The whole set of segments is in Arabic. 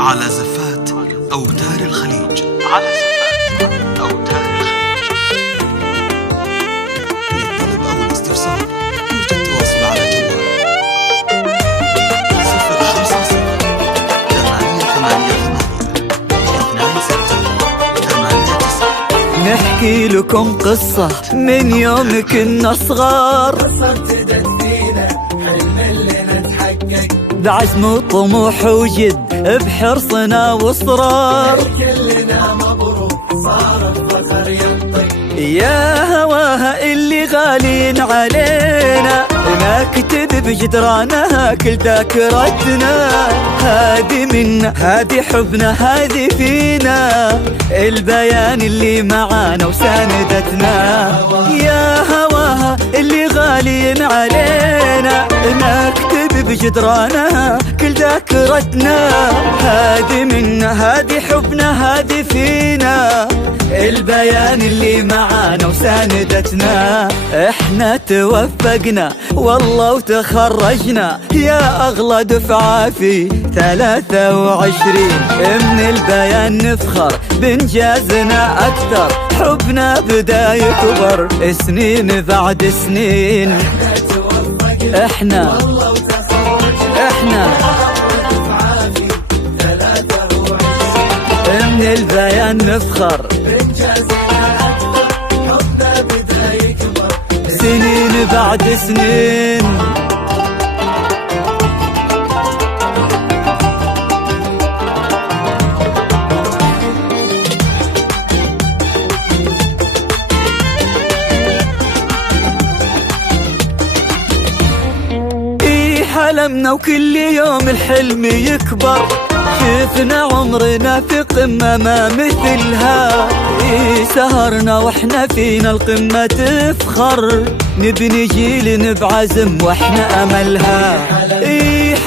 على زفات أوتار الخليج. على زفات أوتار الخليج. للطلب أو الاستفسار يرجى التواصل على جوال 055-888-26. نحكي لكم قصة من يوم كنا صغار، قصة ابتدت فينا حلم اللي نتحقق بعزم وطموح وجد بحرصنا واصرار. كلنا مبروك صار الفخر ينطق، يا هواها اللي غالين علينا نكتب بجدرانها كل ذاكرتنا. هذه منا، هذه حبنا، هذه فينا، البيان اللي معانا وساندتنا. يا هواها اللي غالين علينا نكتب بجدرانها كل ذاكرتنا. هذه منا، هذه حبنا، هذه فينا، البيان اللي معانا وساندتنا. احنا توفقنا والله وتخرجنا يا اغلى دفعة في 23. من البيان نفخر بانجازنا اكثر، حبنا بدا يكبر سنين بعد سنين. احنا من البيان نفخر سنين بعد سنين. حلمنا وكل يوم الحلم يكبر، شفنا عمرنا في قمة ما مثلها. سهرنا واحنا فينا القمة تفخر، نبني جيل بعزم واحنا املها.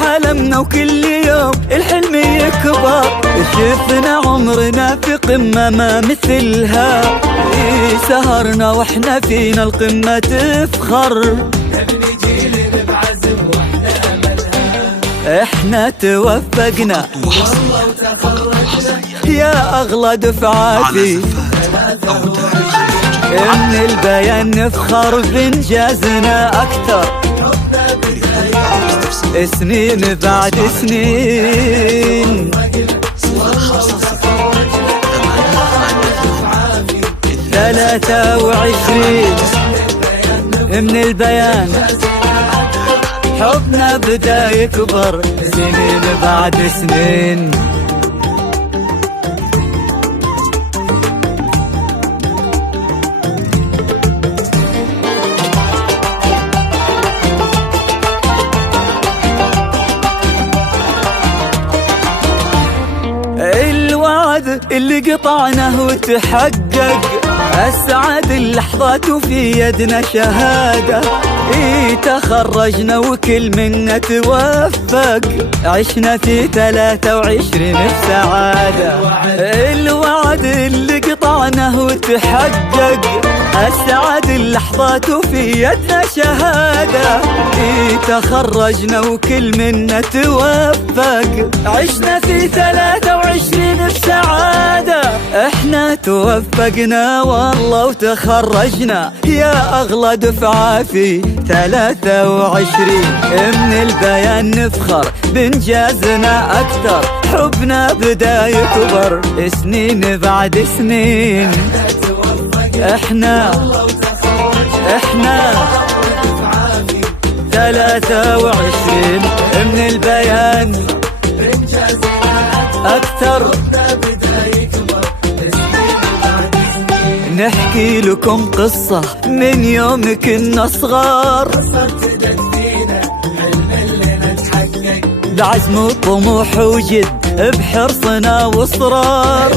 حلمنا وكل يوم الحلم يكبر، شفنا عمرنا في قمة ما مثلها. سهرنا واحنا فينا القمة تفخر، نبني جيل بعزم واحنا املها. احنا توفقنا والله وتخرجنا يا اغلى دفعاتي. من البيان نفخر بانجازنا اكثر، سنين بعد سنين. 23 من البيان حبنا بدا يكبر سنين بعد سنين. الوعد اللي قطعناه وتحقق، أسعد اللحظات وفي يدنا شهادة. تخرجنا وكل منا توفق، عشنا في 23 بسعادة. الوعد اللي قطعناه وتحقق، أسعد اللحظات وفي يدنا شهادة. تخرجنا وكل منا توفق، عشنا في 23 بسعادة. احنا توفقنا والله وتخرجنا يا اغلى دفعة في 23. من البيان نفخر بانجازنا اكثر، حبنا بدا يكبر سنين بعد سنين. احنا 23 من البيان اكثر. نحكي لكم قصة من يوم كنا صغار، قصة ابتدت فينا حلم اللي نتحقق بعزم وطموح وجد بحرصنا واصرار.